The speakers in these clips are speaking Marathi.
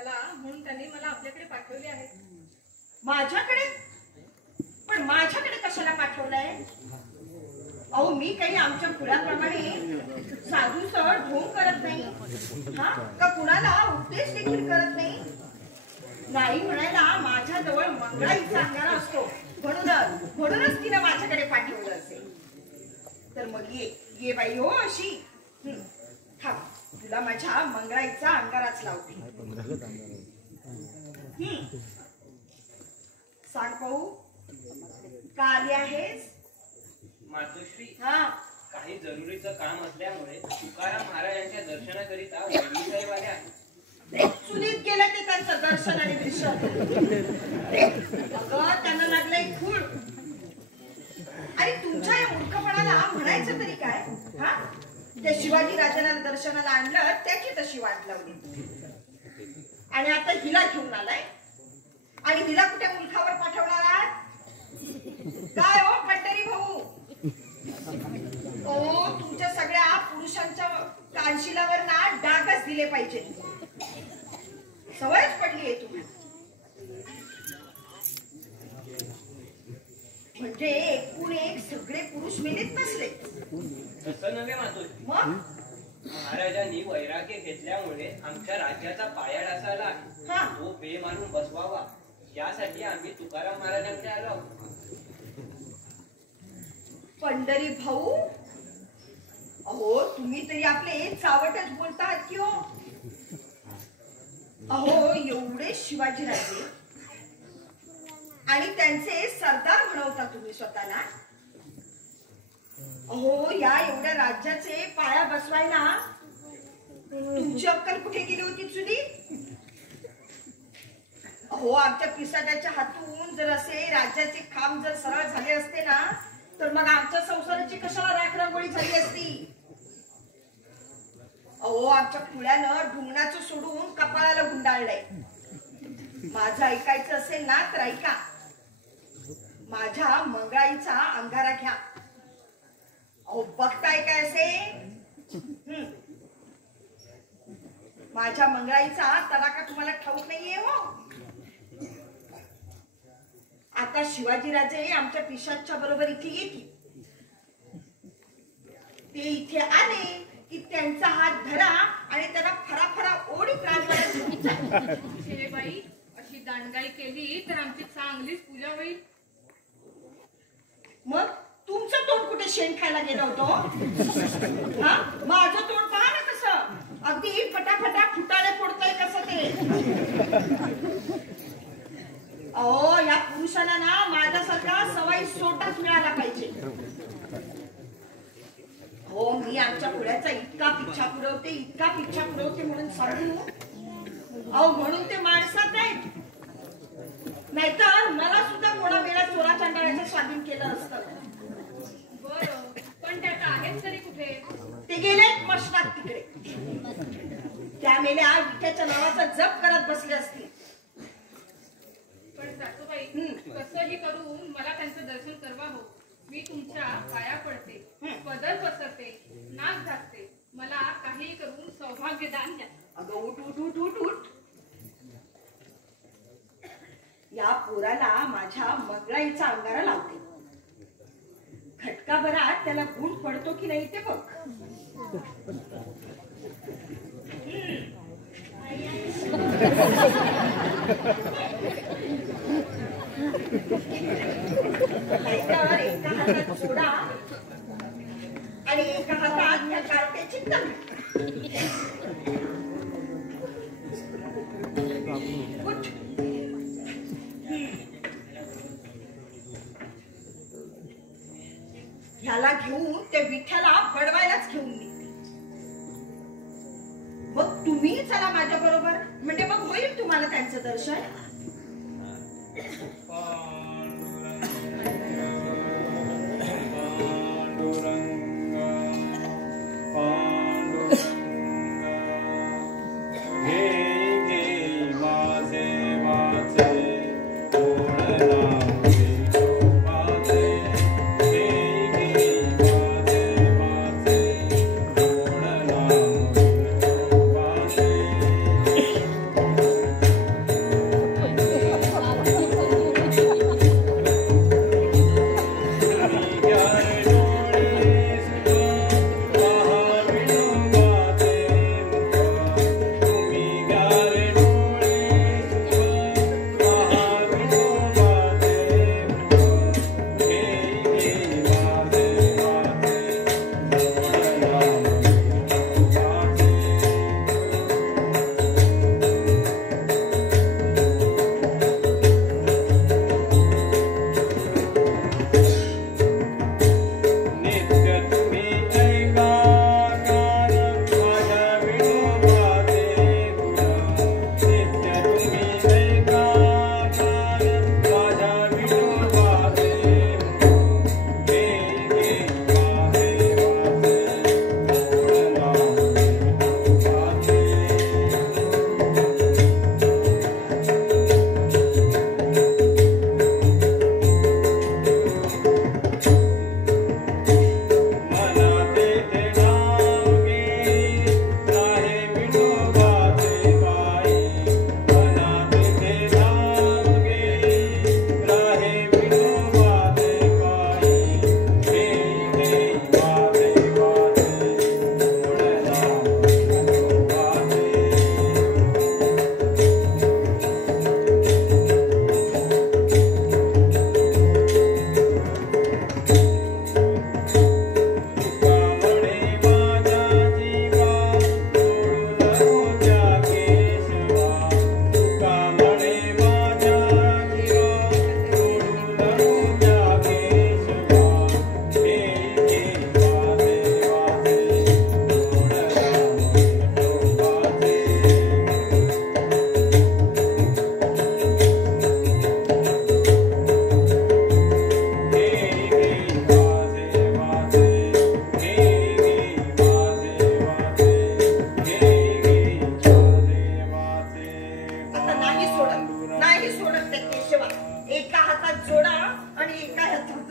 झाला म्हणून त्यांनी मला आपल्याकडे पाठवले आहे. माझ्याकडे? पण माझ्याकडे कशाला पाठवलंय? अहो मी काही आमच्या कुळाप्रमाणे साधू सळ ढोंग करत नाही, हा का कुणाला उपदेश देखील करत नाही. नाही म्हणायला माझ्याजवळ मंगळाईचा अंगारा असतो, म्हणूनच तिने माझ्याकडे पाठवलं असेल. तर मग ये बाई हो अशी. हा तुला माझ्या मंगळाईचा अंगाराच लावते. सांग पाहू का आली आहेस? मातोश्री, हा काही जरुरीचं काम असल्यामुळे तुकाराम महाराजांच्या दर्शनाकरिता वैष्णवी साहेब आल्या आहेत. चुलीत गेलं ते त्यांचं दर्शन आणि दृश्य. अगं त्यांना लागलंय खूळ. आणि तुमच्या या मूर्खपणाला म्हणायचं तरी काय? हा त्या शिवाजी राजाला दर्शनाला आणलं त्याची तशी वाट लावली, आणि आता हिला घेऊन आलाय. आणि हिला कुठे मुलखावर पाठवणार आहात काय हो पंढरी भाऊ? ओ तुमच्या सगळ्या पुरुषांच्या कानशिलावर ना डागच दिले पाहिजे. सवयच पडली आहे तुम्ही. म्हणजे एकूण एक सगळे पुरुष मेलेत नसले. तसं नव्हे मातोश्री, मग महाराजांनी वैराग्य घेतल्यामुळे आमच्या राज्याचा पाया ढासळला आहे. तो बे मारून बसवावा यासाठी आम्ही तुकाराम महाराजांकडे आलो आहोत. पंढरी भाऊ, अहो तुम्ही तरी आपले चावटच बोलतात की हो. अहो एवढे शिवाजीराजे आणि त्यांचे सरदार म्हणवता तुम्ही स्वतःला. अहो या एवढ्या राज्याचे पाया बसवायला तुमची अक्कल कुठे गेली होती चुली? अहो आमच्या पिसाट्याच्या हातून जर असे राज्याचे खांब जर सरळ झाले असते ना, तर मग आमच्या संसाराची कशाला राखरांगोळी झाली असती. अहो आमच्या पुण्यानं ढुंगणाचं सोडून कपाळाला गुंडाळलंय. माझं ऐकायचं असेल ना तर ऐका. माझ्या मंगळाईचा अंगारा घ्या. अहो बघताय काय असे? माझ्या मंगळाईचा तडाखा तुम्हाला ठाऊक नाहीये हो. आता शिवाजीराजे आमच्या पिशाच्या बरोबर इथे येतील. ते इथे आले की त्यांचा हात धरा आणि त्यांना फराफरा ओढीत राजवाड्यात घेऊन जा. बाई अशी दांडगाई केली तर आमची चांगलीच पूजा होईल. मग तुमचं तोंड कुठे शेण खायला गेलं होतं? हा माझं तोंड पहा ना कसं अगदी फटाफटा फुटाळे फोडतंय कसं ते. अहो या पुरुषाला ना माझ्यासारखा सवाई सोटाच मिळाला पाहिजे. हो मी आमच्या पुढ्याचा इतका पिच्छा पुरवते म्हणून सांगू. अहो म्हणून ते माणसात आहेत, नाहीतर मला सुद्धा कोणा वेळा चोरा चांडाळ्याचं स्वाधीन केलं असतं. बरं पण त्यात आहेत तरी कुठे? ते गेलेत मशनात तिकडे. त्या मेल्या विट्याच्या नावाचा जप करत बसले असतील. पण सासूबाई कसंही करून मला त्यांचं दर्शन करवा हो. मी तुमच्या पाया पडते, पदर पसरते, नाक घासते. मला काही करून सौभाग्य दान द्या. अगं उठ उठ उठ उठ उठ. या पोराला माझ्या मंगळाईचा अंगारा लावते. खटकाभरात त्याला गुण पडतो की नाही ते बघ. एका हातात सोडा आणि एका हातात त्या कार्ट्याची तंग. उठ. ह्याला घेऊन त्या विठ्ठला बडवायलाच घेऊन मी. मग तुम्ही चला माझ्या बरोबर, म्हणजे मग होईल तुम्हाला त्यांचं दर्शन.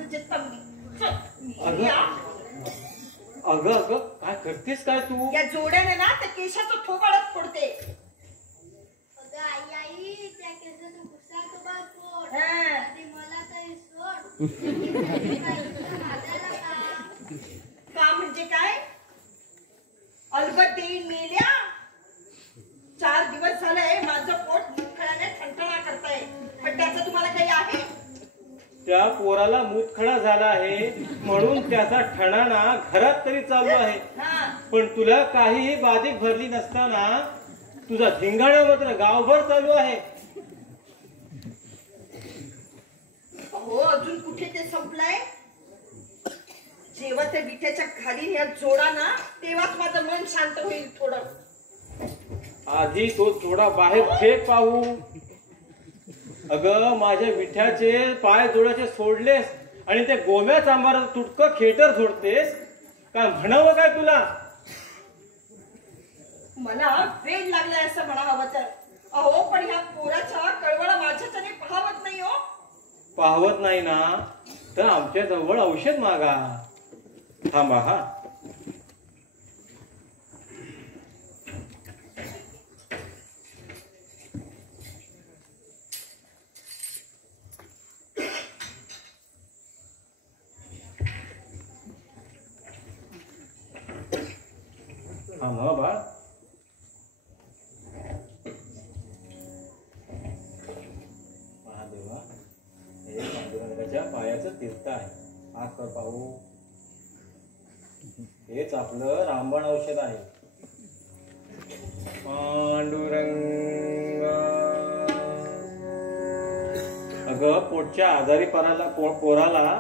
तुझे तंबी. अगं अगं अगं काय करतेस काय तू? या जोड्याने ना त्या केशाचं थोबाडच फोडते. अगं आई आई त्या केसाचा गुस्सा तो बघ फोड. हा. आधी मला तरी सोड. नादाला का? का म्हणजे काय? अलबत देईन मेल्या. 4 दिवस झालंय माझं पोट मुतखड्याने ठणठणा करतंय. पण त्याचं तुम्हाला काही आहे? त्या पोराला मूतखडा झाला आहे म्हणून त्याचा ठणाणा घरात तरी चालू आहे. हा. पण तुला काहीही बाधिक भरली नसताना तुझा धिंगाणा मात्र गावभर चालू आहे. हो अजून कुठे ते संपलंय? जेव्हा त्या विट्याच्या खाली या जोडा ना तेव्हाच माझं मन शांत होईल थोडं. आधी तो जोडा बाहेर फेक पाहू. अगं माझ्या विठ्याचे पाय जोडाचे सोडलेस आणि ते गोम्या चांबाराचं तुटकं खेटर सोडतेस. काय म्हणावं काय तुला? मला वेळ लागलाय असं म्हणा हवं तर. अहो पण ह्या पोराच्या कळवळा माझ्याच्याने पाहावत नाही हो. पाहवत नाही ना तर आमच्या जवळ औषध मागा. थांबा हा. थांबा बाळ. महादेवा हे पांडुरंगाच्या पायाचं तीर्थ आहे. हात कर पाहू. हेच आपलं रामबाण औषध आहे. पांडुरंग. अगं पोटच्या आजारी पोराला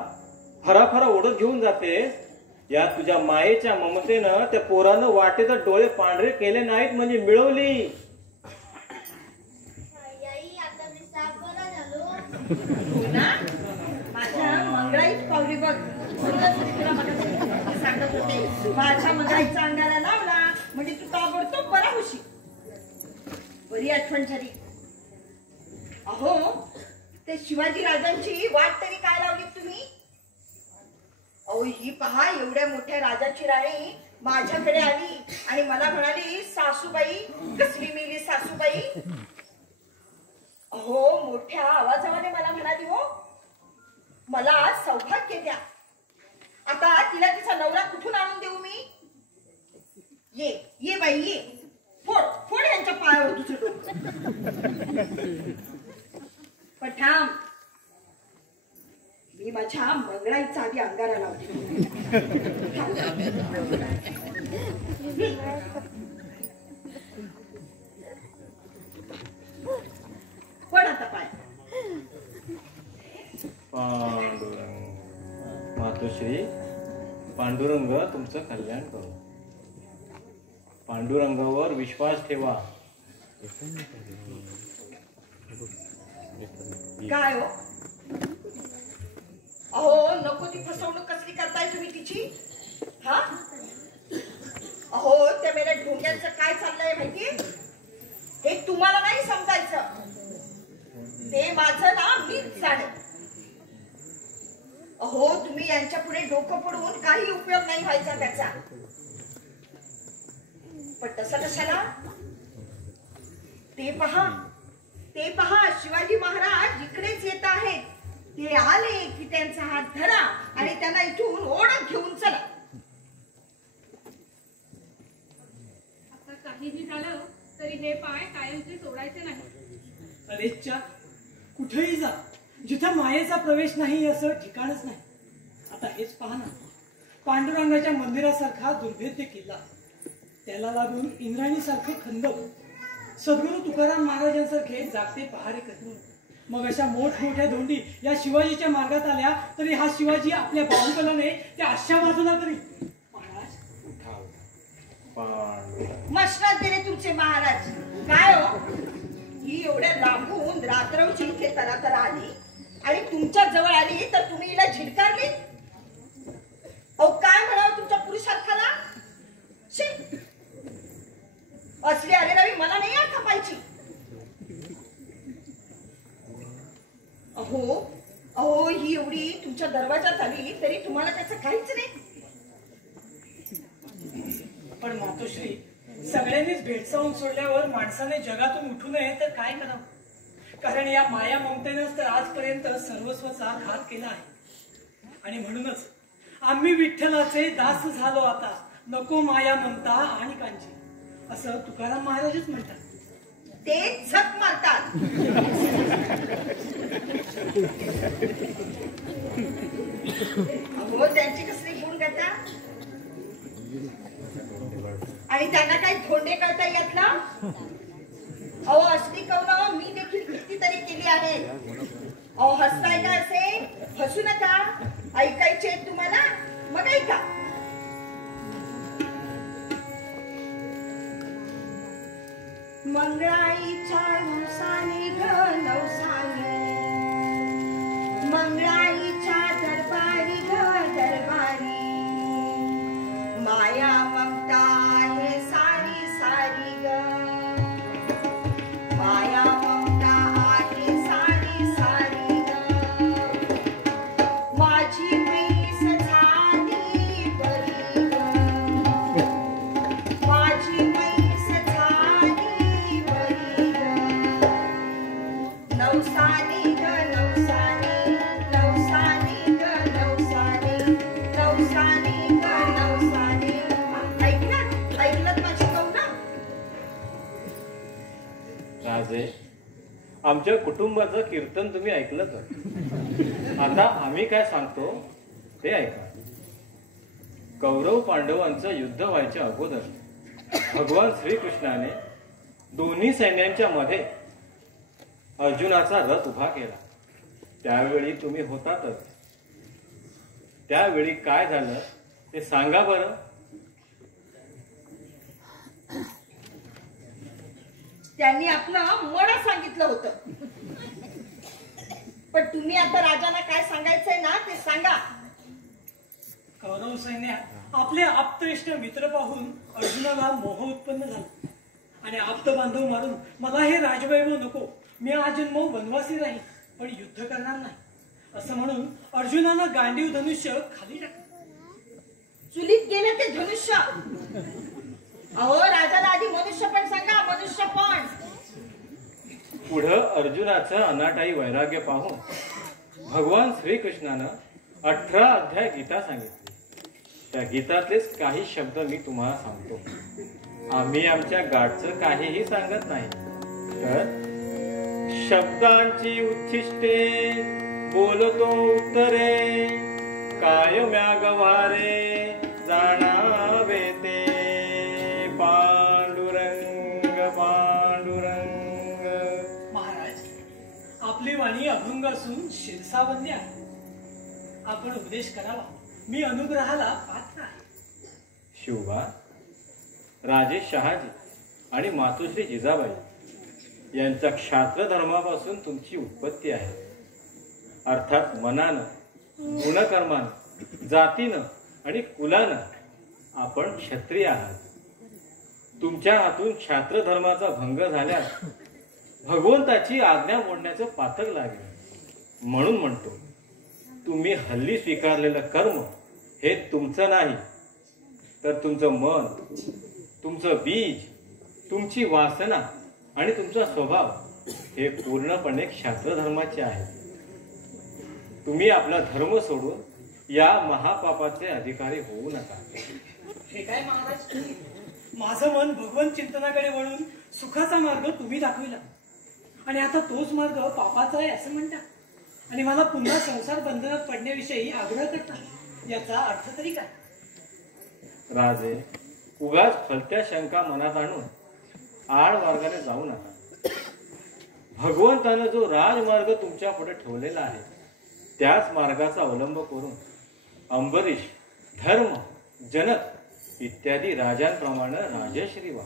फराफरा ओढत घेऊन जातेस. या तुझ्या मायेच्या ममतेनं त्या पोरानं वाटेत डोळे पांढरे केले नाहीत म्हणजे मिळवली. आई आई आता मी साफ बरा झालो. हो ना? माझ्या मंगळाईच पावली बघ. म्हणूनच मी तुला मगाशी सांगत होते माझ्या मंगळाईचा अंगाला लावला म्हणजे तू ताबडतोब बरा होशील. बरी आठवण झाली. अहो ते शिवाजी राजांची वाट तरी काय लावली तुम्ही? अहो ही पहा एवढ्या मोठ्या राजाची राणी माझ्याकडे आली आणि मला म्हणाली सासूबाई कसली मेली सासूबाई. अहो मोठ्या आवाजाने मला म्हणाली हो मला सौभाग्य द्या. आता तिला तिचा नवरा कुठून आणून देऊ मी? ये ये बाई ये. फोड फोड यांच्या पायावर तुझं. पण थांब मी माझ्या मंगळाईचा आधी अंगारा लावते. पण आता पाय. पांडुरंग. मातोश्री पांडुरंग तुमचं कल्याण करू. पांडुरंगावर विश्वास ठेवा. काय हो? अहो नको ती फसवणूक कसली करताय तुम्ही तिची? हा अहो त्या मेल्या ढोंग्यांचं काय चाललंय माहितीये? हे तुम्हाला नाही समजायचं. ते माझं ना मीच जाणे. अहो तुम्ही यांच्या पुढे डोकं पडून काही उपयोग नाही व्हायचा त्याचा. पण तसं कशाला? ते पहा शिवाजी महाराज इकडेच येत आहेत. ते आले की त्यांचा हात धरा आणि त्यांना इथून ओढत घेऊन चला. आता काहीही झालं तरी हे पाय कायमचे सोडायचे नाही. अरेच्या कुठेही जा जिथं मायेचा प्रवेश नाही असं ठिकाणच नाही. आता हेच पहा ना पांडुरंगाच्या मंदिरासारखा दुर्भेद्य किल्ला, त्याला लागून इंद्रायणीसारखे खंडक, सद्गुरू तुकाराम महाराजांसारखे जागते पहारे करून मग अशा मोठमोठ्या धोंडी या शिवाजीच्या मार्गात आल्या तरी हा शिवाजी आपल्या बाहुबलाने त्या अशा बाजूला करी. महाराज मशनात गेले तुमचे महाराज. काय हो ही एवढ्या लांबून रात्रवची इथे तरातरा आली आणि तुमच्या जवळ आली तर तुम्ही हिला झिडकारली. अहो काय म्हणावं तुमच्या पुरुषार्थाला? असली अरे रवी मला नाही आठवायची. अहो अहो ही एवढी तुमच्या दरवाजात आली तरी तुम्हाला त्याचं काहीच नाही. पण मातोश्री, सगळ्यांनीच भेडसावून सोडल्यावर माणसाने जगातून उठू नये तर काय करावं? कारण या माया ममतेनंच तर आजपर्यंत सर्वस्वचा घात केला आहे. आणि म्हणूनच आम्ही विठ्ठलाचे दास झालो आता, नको माया ममता आणि कांची, असं तुकाराम महाराजच म्हणतात. ते झक मारतात. अहो त्यांची कसली गुण गाता, आणि त्यांना काही धोंडे करता येत ना. अहो असली कौन मी देखील कितीतरी केली आहे. अहो हसताय का? असे हसू नका. ऐकायचे तुम्हाला? मग ऐका. मंगळाईच्या नवसाने ग नवसाने, मंगळाईच्या दरबारी ग दरबारी, माया ममता आहे सारी सारी ग, माया ममता आहे सारी सारी ग, माझी म्हैस झाली बरी ग, माझी म्हैस झाली बरी ग, नवसानी ग नवसानी, नवसानी ग नवसानी, नवसानी ग नवसानी. ऐकलं ऐकलं माझी कौना? राजे, आमच्या कुटुंबाचं कीर्तन तुम्ही ऐकलं तर आता आम्ही काय सांगतो ते ऐका. कौरव पांडवांचं युद्ध व्हायच्या अगोदर भगवान श्रीकृष्णाने दोन्ही सैन्यांच्या मध्ये अर्जुनाचा रथ उभा केला. त्यावेळी तुम्ही होतातच. त्यावेळी काय झालं ते सांगा बरं. त्यांनी आपलं मड सांगितलं होतं. पण तुम्ही आता राजाला काय सांगायचंय ना ते सांगा. कौरव सैन्यात आपले आप्तइष्ट मित्र पाहून अर्जुनाला मोह उत्पन्न झाला आणि आप्त बांधव मारून मला हे राजवैभव नको, मी आजन्म वनवासी राहील पण युद्ध करणार नाही, असं म्हणून अर्जुनानं गांडीव धनुष्य खाली टाकलं. चुलीत गेले ते धनुष्य. अहो राजाला आधी मनुष्य पण सांगा, मनुष्य पण. पुढं अर्जुनाचं अनाटाई वैराग्य पाहून भगवान श्रीकृष्णानं 18 अध्याय गीता सांगितली. त्या गीतातलेच काही शब्द मी तुम्हाला सांगतो. आम्ही आमच्या गाठचं काहीही सांगत नाही, तर शब्दांची उच्छिष्टे बोलतो उत्तरे, कायम्या गव्हारे जाणावे ते, पांडुरंग पांडुरंग. महाराज, आपली वाणी अभंग असून शिरसाबंदी आहे. आपण उपदेश करावा, मी अनुग्रहाला पात्र आहे. शिवबा, राजे शहाजी आणि मातोश्री जिजाबाई यांच्या क्षात्र धर्मापासून तुमची उत्पत्ती आहे. अर्थात मनानं, गुणकर्मानं, जातीनं आणि कुलानं आपण क्षत्रिय आहात. तुमच्या हातून क्षात्र धर्माचा भंग झाल्यास भगवंताची आज्ञा मोडण्याचं पातक लागेल. म्हणून म्हणतो, तुम्ही हल्ली स्वीकारलेलं कर्म हे तुमचं नाही, तर तुमचं मन, तुमचं बीज, तुमची वासना आणि तुमचा स्वभाव हे पूर्णपणे क्षात्र धर्माचे आहे. तुम्ही आपला धर्म सोडून या महापापाचे अधिकारी होऊ नका. हे काय महाराज, माझं मन भगवंत चिंतनाकडे वळून सुखाचा मार्ग तुम्ही दाखविला आणि आता तोच मार्ग पापाचा आहे असं म्हणता आणि मला पुन्हा संसार बंधनात पडण्याविषयी आग्रह करता. याचा अर्थ तरी काय? राजे, उगाच फलत्या शंका मनात आणून आड मार्गाने जाऊ नका. भगवंतानं जो राजमार्ग तुमच्या पुढे ठेवलेला आहे त्याच मार्गाचा अवलंब करून अंबरीश, धर्म, जनक इत्यादी राजांप्रमाणे राजश्री व्हा.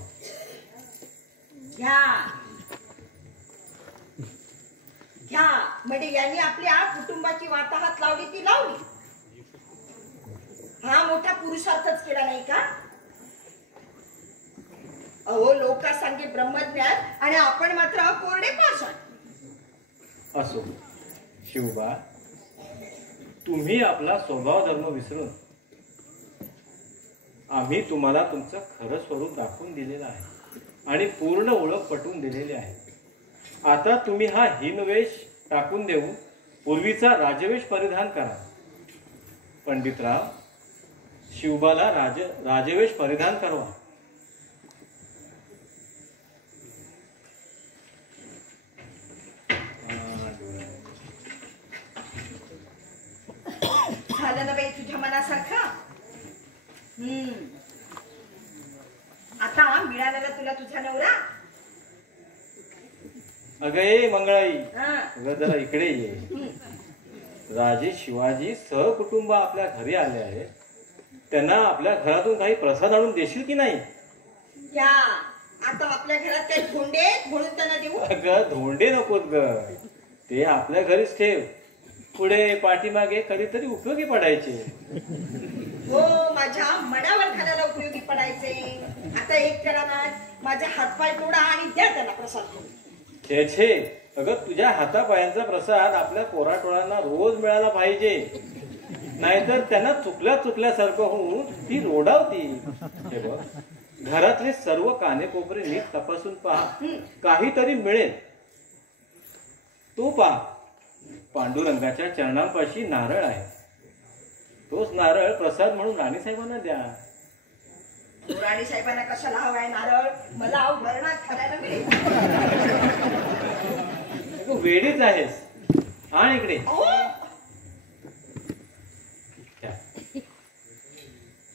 घ्या घ्या. म्हणजे यांनी आपल्या कुटुंबाची वार्ताहत लावली ती लावली. हा मोठा पुरुषार्थच केला नाही का? अहो लोकांसांगे ब्रह्मज्ञान आणि आपण मात्र कोरडे पाषाण. असो शिवबा, तुम्ही आपला स्वभाव धर्म विसरून आम्ही तुम्हाला तुमचं खरं स्वरूप दाखवून दिलेलं आहे आणि पूर्ण ओळख पटवून दिलेली आहे. आता तुम्ही हा हीनवेश टाकून देऊन पूर्वीचा राजवेश परिधान करा. पंडितराव, शिवबाला राजवेश परिधान करवा. झालं ना बाई तुझ्या मनासारखं. आता मिळालेला तुला तुझा नवरा. अगं ये मंगळाई, हा. अगं जरा इकडे ये. राजे शिवाजी सहकुटुंब आपल्या घरी आले आहेत. त्यांना आपल्या घरातून काही प्रसाद आणून देशील की नाही? या आता आपल्या घरात काही धोंडे आहेत म्हणून त्यांना देऊ. अगं धोंडे नकोत ग, ते आपल्या घरीच ठेव. पुढे पाठीमागे कधीतरी उपयोगी पडायचे. हो, माझ्या मनावर घालायला उपयोगी पडायचे. आता एक करा ना, माझे हातपाय तोडा आणि द्या त्यांना प्रसाद करून. छे छे, अगं तुझ्या हातापायांचा प्रसाद आपल्या पोराटोळांना रोज मिळाला पाहिजे, नाहीतर त्यांना चुकल्यासारखं होऊन ती रोडावती. हे बघ, घरातले सर्व कानेकोपरे नीट तपासून पहा, काहीतरी मिळेल. तो पहा, पांडुरंगाच्या चरणांपाशी नारळ आहे. तोच नारळ प्रसाद म्हणून राणीसाहेबांना द्या. राणी साहेबांना कशाला हवाय नारळ? मला वरणात खायला मिळेल. तू वेडीच आहेस. आण इकडे.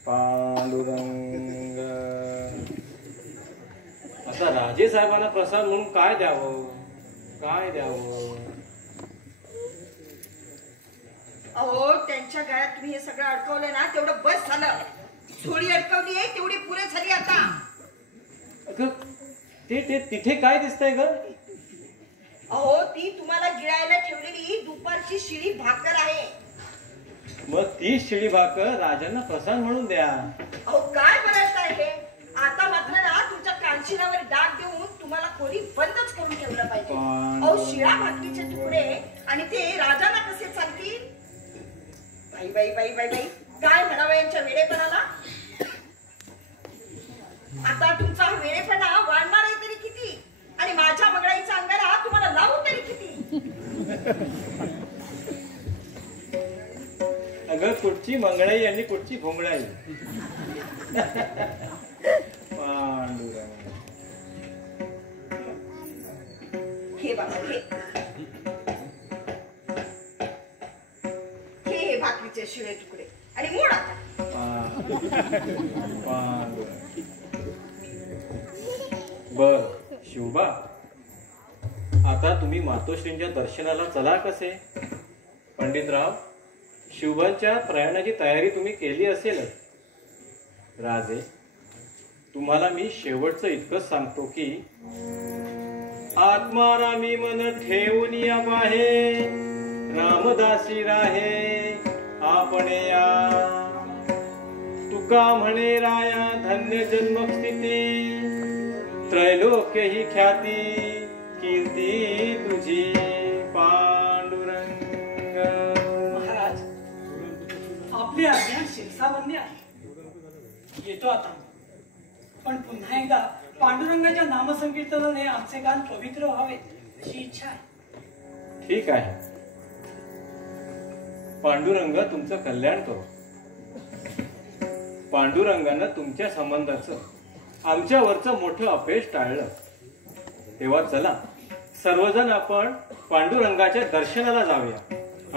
पांडुरंग, आता राजे साहेबांना प्रसाद म्हणून काय द्यावं, काय द्यावं? अहो, त्यांच्या गळ्यात तुम्ही हे सगळं अडकवलं ना, तेवढं बस झालं. थोडी अडकवली आहे तेवढी पुरे झाली. आता ते तिथे काय दिसतंय ग? अहो, ती तुम्हाला गिळायला ठेवलेली दुपारची शिळी भाकर आहे. मग ती शिळी भाकर राजांना प्रसाद म्हणून द्या. अहो, काय बनायचं आहे? आता मात्र ना तुमच्या कांशिनावर डाग देऊन तुम्हाला कोणी बंदच करून ठेवलं पाहिजे. अहो, शिळा भाकरीचे तुकडे आणि ते राजांना कसे चालतील? बाई बाई बाई बाई बाई, काय म्हणावं यांच्या वेडेपणाला? आता तुमचा वेडेपणा वाढणार आहे तरी किती, आणि माझ्या मंगळाईचा अंगारा तुम्हाला लावून तरी किती? अगं कुठची मंगळाई आणि कुठची भोंगळाई. पांडुरंग, हे बाबा, हे भाकरीचे शिळे तुकडे आणि मोड आता. बर शिवबा, आता तुम्ही मातोश्रींच्या दर्शनाला चला कसे? पंडितराव, शिवबांच्या प्रयाणाची तयारी तुम्ही केली असेलच. राजे, तुम्हाला मी शेवटचं इतकंच सांगतो की आत्मारामी मन ठेवून या बाहे, रामदासी राहे आपण या. तुका म्हणे राया धन्य जन्मस्थिती, त्रैलोक्य ही ख्याती कीर्ती तुझी. पांडुरंग. महाराज, आपली आज्ञा शिरसाबंदी आहे. येतो आता. पण पुन्हा एकदा पांडुरंगाच्या नामसंकीर्तनाने आमचे कान पवित्र व्हावे अशी इच्छा आहे. ठीक आहे. पांडुरंग तुमचं कल्याण करो. पांडुरंगानं तुमच्या संबंधाचं आमच्यावरचं मोठं अपयश टाळलं. तेव्हा चला सर्वजण आपण पांडुरंगाच्या दर्शनाला जाऊया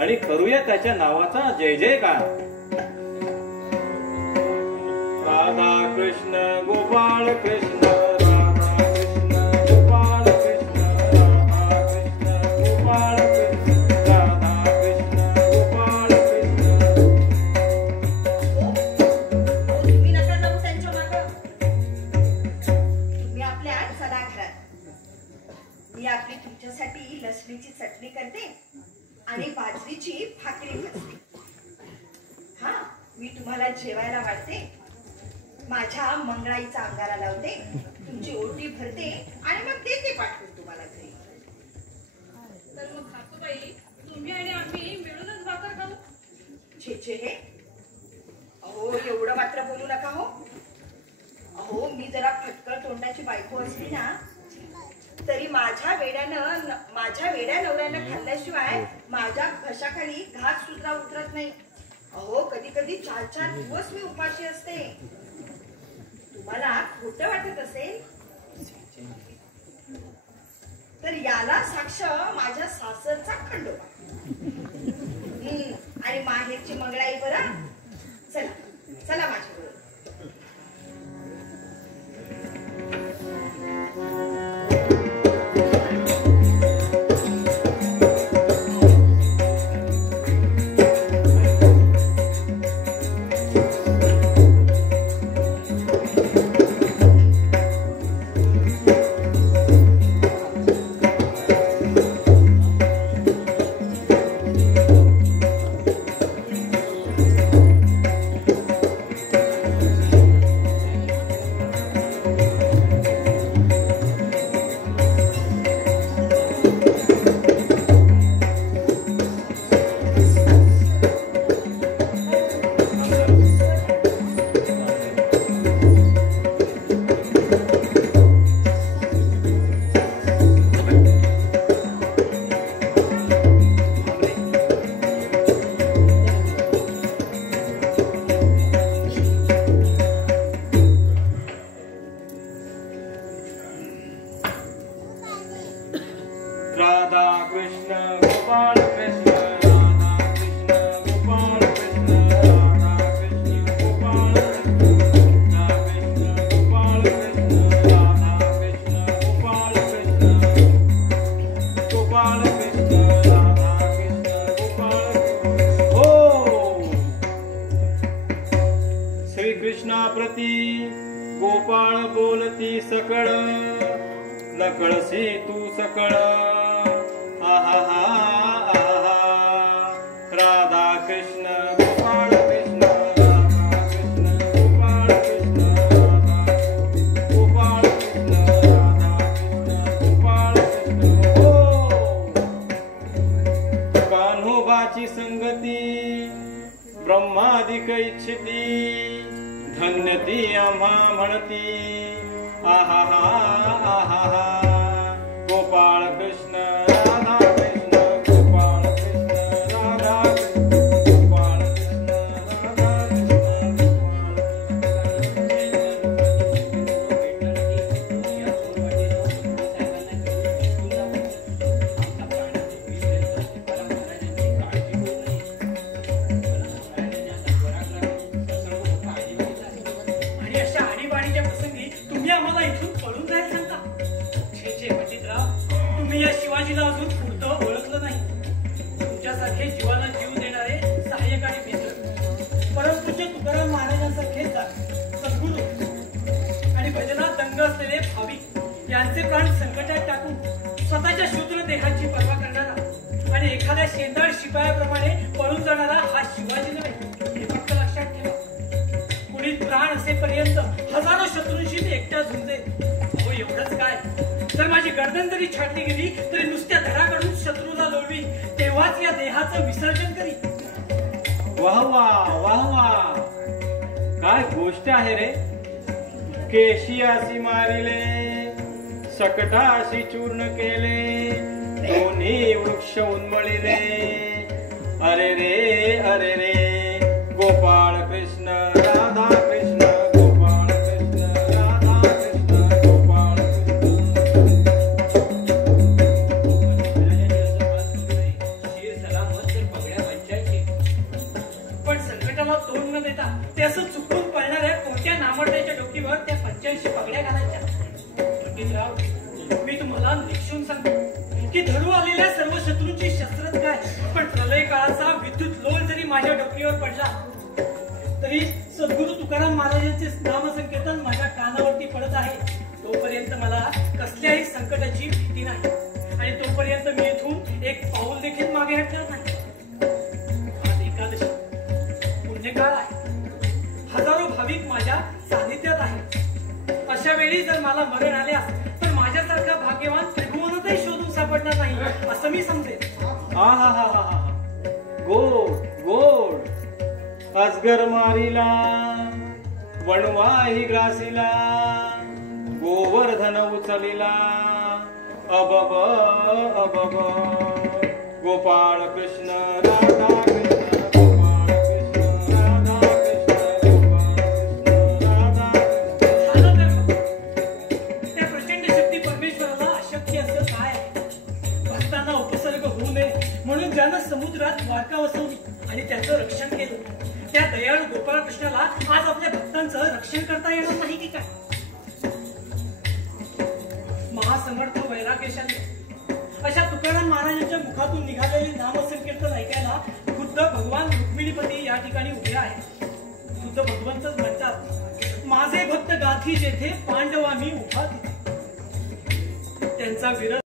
आणि करूया त्याच्या नावाचा जय जयकार. राधा कृष्ण गोपाळ कृष्ण, राधा कृष्ण गोपाळ कृष्ण, राधा कृष्ण गोपाळ कृष्ण, राधा कृष्ण गोपाळ कृष्ण. तुम्ही नका जाऊ त्यांच्या मागं. तुम्ही आपल्या चला घरात. मी आपली तुमच्यासाठी लसणीची चटणी करते आणि बाजरीची भाकरी करते. हा, मी तुम्हाला जेवायला वाढते, माझ्या मंगळाईचा अंगारा लावते, तुमची ओटी भरते आणि मग देते पाठवून तुम्हाला घरी. तर मग सासूबाई, तुम्ही आणि आम्ही मिळूनच भाकर खाऊ. घ्यायचे हे? अहो एवढं मात्र बोलू नका हो. अहो मी जरा फटकळ तोंडाची बायको असली ना तरी माझ्या वेड्या नवऱ्यानं खाल्ल्याशिवाय माझ्या घशाखाली घास सुद्धा उतरत नाही. अहो कधी कधी 4-4 दिवस मी उपाशी असते. तुम्हाला खोटं वाटत असेल तर याला साक्ष माझ्या सासरचा खंडोबा आणि माहेरची मंगळाई. बरं चला चला माझ्याबरोबर. गोपाळ बोलती सकळ नकळसी तू सकळ. आहा हा आहा राधा कृष्ण गोपाळ कृष्ण राधा कृष्ण गोपाळ कृष्ण राधा गोपाळ कृष्ण राधा कृष्ण गोपाळ कृष्ण. हो कान्होबाची संगती ब्रह्मादिक इच्छिती धन्य ती आम्हा म्हणती. आहा हा आहा गोपाळ कृष्ण राधा कृष्ण गोपाळ कृष्ण राधा कृष्ण गोपाळ कृष्ण राधा कृष्ण आणि अशा आणीबाणीच्या प्रसंगी तुम्ही आम्हाला इथून पळून जायला सांगता. छे छे पंडितराव, तुम्ही या शिवाजीला अजून पुरतं ओळखलं नाही. तुमच्यासारखे जीवाला जीव देणारे सहाय्यक आणि मित्र, परमपूज्य तुकाराम महाराजांसारखे सद्गुरू आणि भजनात दंग असलेले भाविक यांचे प्राण संकटात टाकून स्वतःच्या शूद्र देहाची पर्वा करणारा आणि एखाद्या शेंदाळ शिपायाप्रमाणे पळून जाणारा हा शिवाजी नव्हे, हे फक्त लक्षात ठेवा. कुणी प्राण असेपर्यंत हजारो शत्रूंशी मी एकटा झुंजेल. अहो एवढंच काय, जर माझी गर्दन जरी छाटली गेली तरी नुसत्या धडाकडून शत्रूला लोळवी, तेव्हाच या देहाचं विसर्जन करी. वाह वाह वाह वाह, काय गोष्ट आहे रे. केशी अशी मारिले, सकटा अशी चूर्ण केले, दोन्ही वृक्ष उन्मळिले. अरे रे गोपाळ कृष्ण राधा कृष्ण गोपाळ कृष्ण राधा कृष्ण गोपाळ पण संकटाला तोंड न देता ते असं चुकून पळणाऱ्या कोणत्या नामर्द्याच्या डोकीवर त्या 85 पगड्या घालायच्या. पंडितराव, मी तुम्हाला निक्षून सांगतो की धरू आलेल्या सर्व शत्रूंची शस्त्रच काय, पण प्रलय काळाचा विद्युत लोल जरी माझ्या डोकीवर पडला तरी सद्गुरू तुकाराम महाराजांचे नामसंकीर्तन माझ्या कानावरती पडत आहे. तोपर्यंत मला कसल्याही संकटाची भीती नाही आणि तोपर्यंत मी इथून एक पाऊल देखील मागे हटणार नाही. आज एकादशी पुण्यकाळ आहे, हजारो भाविक माझ्या सानिध्यात आहेत. अशा वेळी जर मला मरण आल्यास तर माझ्यासारखा भाग्यवान त्रिभुवनातही शोधून सापडणार नाही असं मी समजेल. हा हा हा हा हा गोड गोड भास्कर मारिला वणवाही ग्रासिला गोवर्धन उचलिला अबब अबब गोपाळ कृष्ण राधा कृष्ण गोपाळ कृष्ण राधा कृष्ण गोपाळ कृष्ण राधा कृष्ण. झालं तर मग. त्या प्रचंड शक्ती परमेश्वराला अशक्य असं काय आहे? भक्तांना उपसर्ग होऊ नये म्हणून ज्यानं समुद्रात द्वारका वसवली आणि त्याचं रक्षण केलं, त्या दयाळू गोपाळ कृष्णाला आज आपल्या भक्तांचं रक्षण करता येणार नाही की काय? महासमर्थ वैराग्यशाली अशा तुकाराम महाराजांच्या मुखातून निघालेले नामसंकीर्तन ऐकायला खुद्द भगवान रुक्मिणीपती या ठिकाणी उभे आहेत. खुद्द भगवंतच म्हणतात, माझे भक्त गाथी जेथे पांडवा मी उभा तिथे. त्यांचा विरह